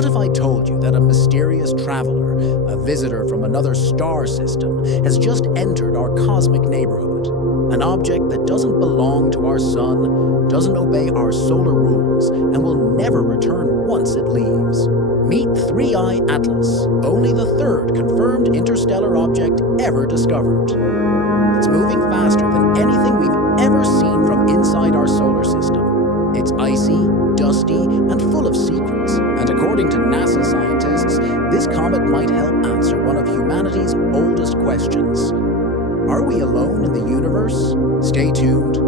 What if I told you that a mysterious traveler, a visitor from another star system, has just entered our cosmic neighborhood? An object that doesn't belong to our sun, doesn't obey our solar rules, and will never return once it leaves. Meet 3I Atlas, only the third confirmed interstellar object ever discovered. It's moving faster than anything we've ever seen from inside our solar system. It's icy, dusty, and full of secrets. And according to NASA scientists, this comet might help answer one of humanity's oldest questions. Are we alone in the universe? Stay tuned,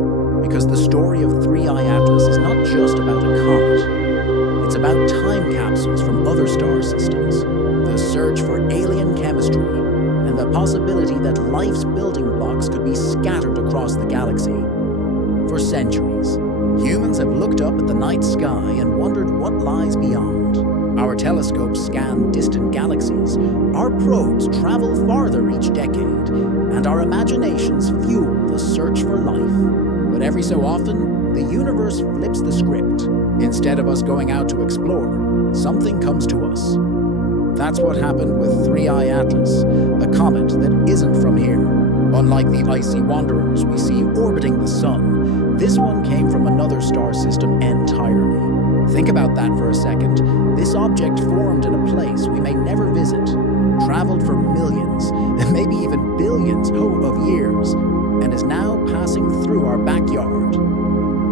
because the story of 3I Atlas is not just about a comet. It's about time capsules from other star systems, the search for alien chemistry, and the possibility that life's building blocks could be scattered across the galaxy. For centuries, humans have looked up at the night sky and wondered what lies beyond. Our telescopes scan distant galaxies, our probes travel farther each decade, and our imaginations fuel the search for life. But every so often, the universe flips the script. Instead of us going out to explore, something comes to us. That's what happened with 3I Atlas, a comet that isn't from here. Unlike the icy wanderers we see orbiting the sun, this one came from another star system entirely. Think about that for a second. This object formed in a place we may never visit, traveled for millions, and maybe even billions of years, and is now passing through our backyard.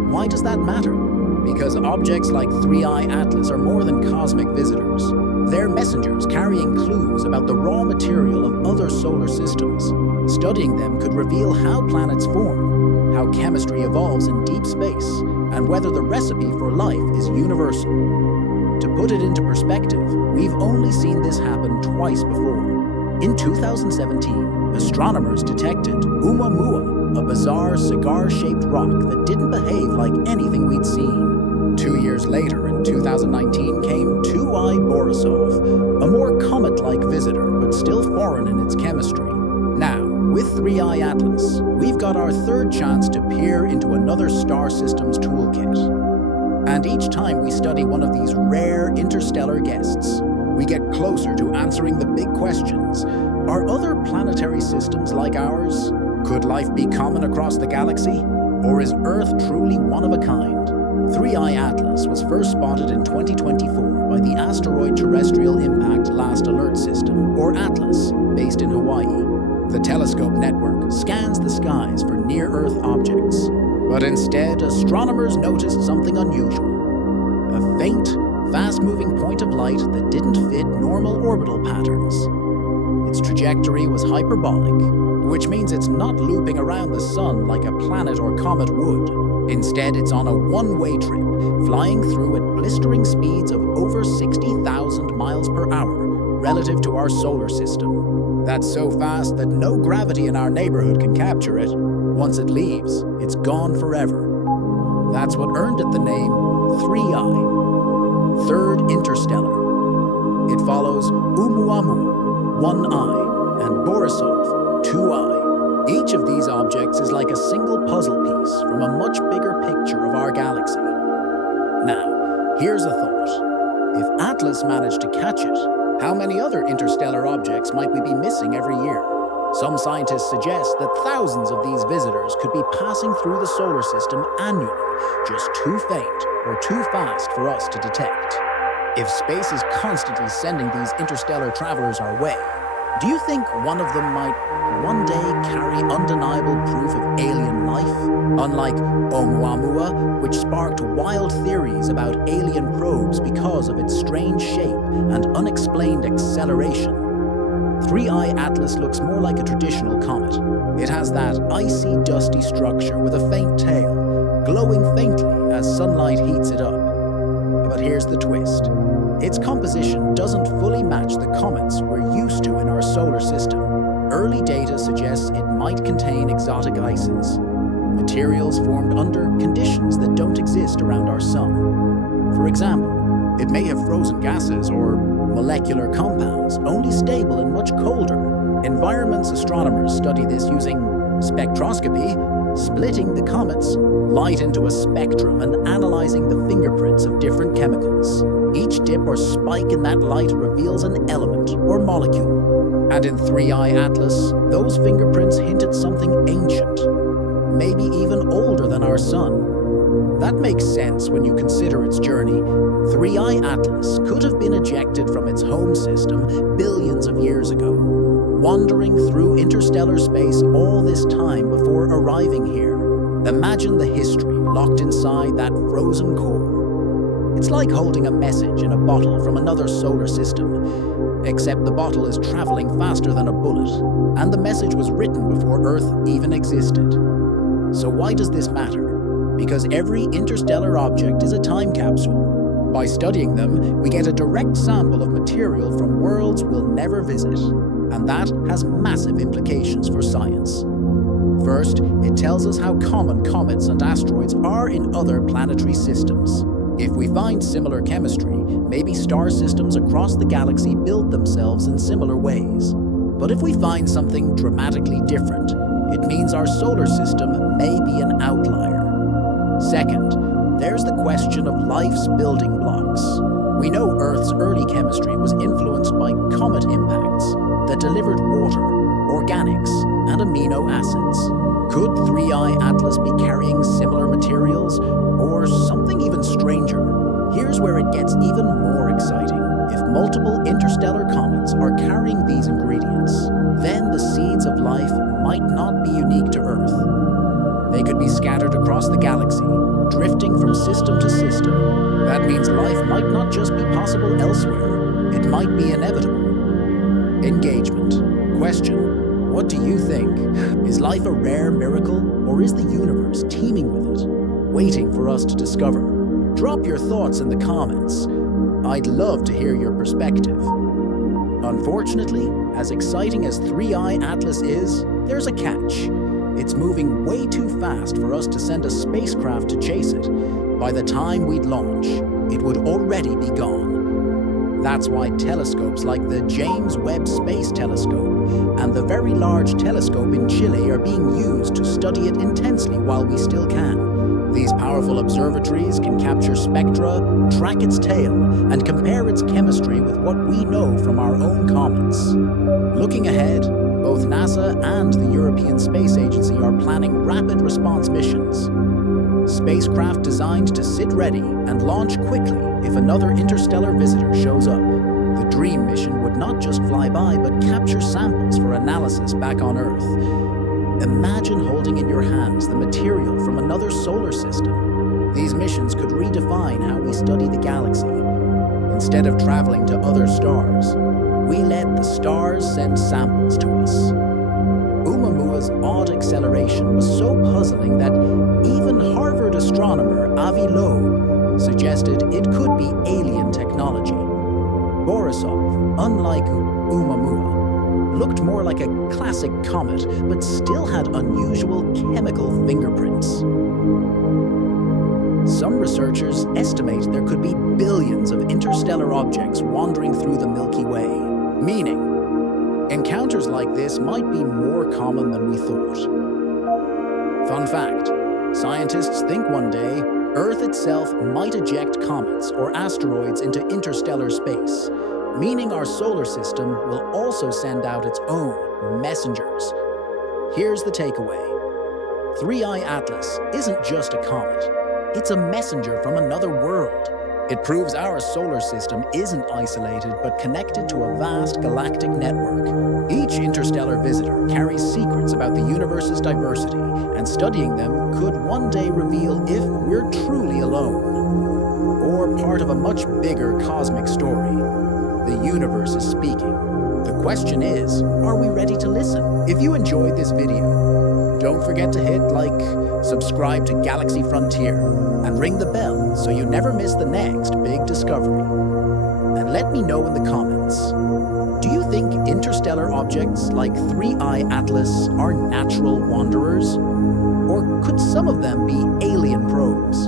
Why does that matter? Because objects like 3I Atlas are more than cosmic visitors. They're messengers carrying clues about the raw material of other solar systems. Studying them could reveal how planets form, how chemistry evolves in deep space, and whether the recipe for life is universal. To put it into perspective, we've only seen this happen twice before. In 2017, astronomers detected ʻOumuamua, a bizarre cigar-shaped rock that didn't behave like anything we'd seen. 2 years later, in 2019, came 2I Borisov, a more comet-like visitor, but still foreign in its chemistry. Now, with 3I Atlas, we've got our third chance to peer into another star system's toolkit. And each time we study one of these rare interstellar guests, we get closer to answering the big questions. Are other planetary systems like ours? Could life be common across the galaxy? Or is Earth truly one of a kind? 3I Atlas was first spotted in 2024 by the Asteroid Terrestrial Impact Last Alert System, or ATLAS, based in Hawaii. The telescope network scans the skies for near-Earth objects. But instead, astronomers noticed something unusual. A faint, fast-moving point of light that didn't fit normal orbital patterns. Its trajectory was hyperbolic, which means it's not looping around the sun like a planet or comet would. Instead, it's on a one-way trip, flying through at blistering speeds of over 60,000 miles per hour, relative to our solar system. That's so fast that no gravity in our neighborhood can capture it. Once it leaves, it's gone forever. That's what earned it the name 3I, Third Interstellar. It follows ʻOumuamua, 1I, and Borisov, 2I. Each of these objects is like a single puzzle piece from a much bigger picture of our galaxy. Now, here's a thought. If Atlas managed to catch it, how many other interstellar objects might we be missing every year? Some scientists suggest that thousands of these visitors could be passing through the solar system annually, just too faint or too fast for us to detect. If space is constantly sending these interstellar travelers our way, do you think one of them might one day carry undeniable proof of alien life? Unlike ʻOumuamua, which sparked wild theories about alien probes because of its strange shape and unexplained acceleration, 3I Atlas looks more like a traditional comet. It has that icy, dusty structure with a faint tail, glowing faintly as sunlight heats it up. But here's the twist. Its composition doesn't fully match the comets we're used to in our solar system. Early data suggests it might contain exotic ices, materials formed under conditions that don't exist around our sun. For example, it may have frozen gases or molecular compounds, only stable in much colder environments. Astronomers study this using spectroscopy, splitting the comet's light into a spectrum and analyzing the fingerprints of different chemicals. Each dip or spike in that light reveals an element or molecule. And in 3I Atlas, those fingerprints hint at something ancient, maybe even older than our sun. That makes sense when you consider its journey. 3I Atlas could have been ejected from its home system billions of years ago, wandering through interstellar space all this time before arriving here. Imagine the history locked inside that frozen core. It's like holding a message in a bottle from another solar system, except the bottle is traveling faster than a bullet, and the message was written before Earth even existed. So why does this matter? Because every interstellar object is a time capsule. By studying them, we get a direct sample of material from worlds we'll never visit, and that has massive implications for science. First, it tells us how common comets and asteroids are in other planetary systems. If we find similar chemistry, maybe star systems across the galaxy build themselves in similar ways. But if we find something dramatically different, it means our solar system may be an outlier. Second, there's the question of life's building blocks. We know Earth's early chemistry was influenced by comet impacts that delivered water, organics, and amino acids. Could 3I Atlas be carrying similar materials, or something even stranger? Here's where it gets even more exciting. If multiple interstellar comets are carrying these ingredients, then the seeds of life might not be unique to Earth. They could be scattered across the galaxy, drifting from system to system. That means life might not just be possible elsewhere, it might be inevitable. Engagement. Question: what do you think? Is life a rare miracle, or is the universe teeming with it, waiting for us to discover? Drop your thoughts in the comments. I'd love to hear your perspective. Unfortunately, as exciting as 3I Atlas is, there's a catch. It's moving way too fast for us to send a spacecraft to chase it. By the time we'd launch, it would already be gone. That's why telescopes like the James Webb Space Telescope and the Very Large Telescope in Chile are being used to study it intensely while we still can. These powerful observatories can capture spectra, track its tail, and compare its chemistry with what we know from our own comets. Looking ahead, both NASA and the European Space Agency are planning rapid response missions. Spacecraft designed to sit ready and launch quickly if another interstellar visitor shows up. The DREAM mission would not just fly by, but capture samples for analysis back on Earth. Imagine holding in your hands the material from another solar system. These missions could redefine how we study the galaxy. Instead of traveling to other stars, we let the stars send samples to us. ʻOumuamua's odd acceleration was so puzzling that even Harvard astronomer Avi Loeb suggested it could be alien technology. Borisov, unlike ʻOumuamua, looked more like a classic comet, but still had unusual chemical fingerprints. Some researchers estimate there could be billions of interstellar objects wandering through the Milky Way, meaning encounters like this might be more common than we thought. Fun fact, scientists think one day Earth itself might eject comets or asteroids into interstellar space, meaning our solar system will also send out its own messengers. Here's the takeaway. 3I Atlas isn't just a comet, it's a messenger from another world. It proves our solar system isn't isolated but connected to a vast galactic network. Each interstellar visitor carries secrets about the universe's diversity, and studying them could one day reveal if we're truly alone, or part of a much bigger cosmic story. The universe is speaking. The question is, are we ready to listen? If you enjoyed this video, don't forget to hit like, subscribe to Galaxy Frontier, and ring the bell so you never miss the next big discovery. And let me know in the comments, do you think interstellar objects like 3I Atlas are natural wanderers? Or could some of them be alien probes?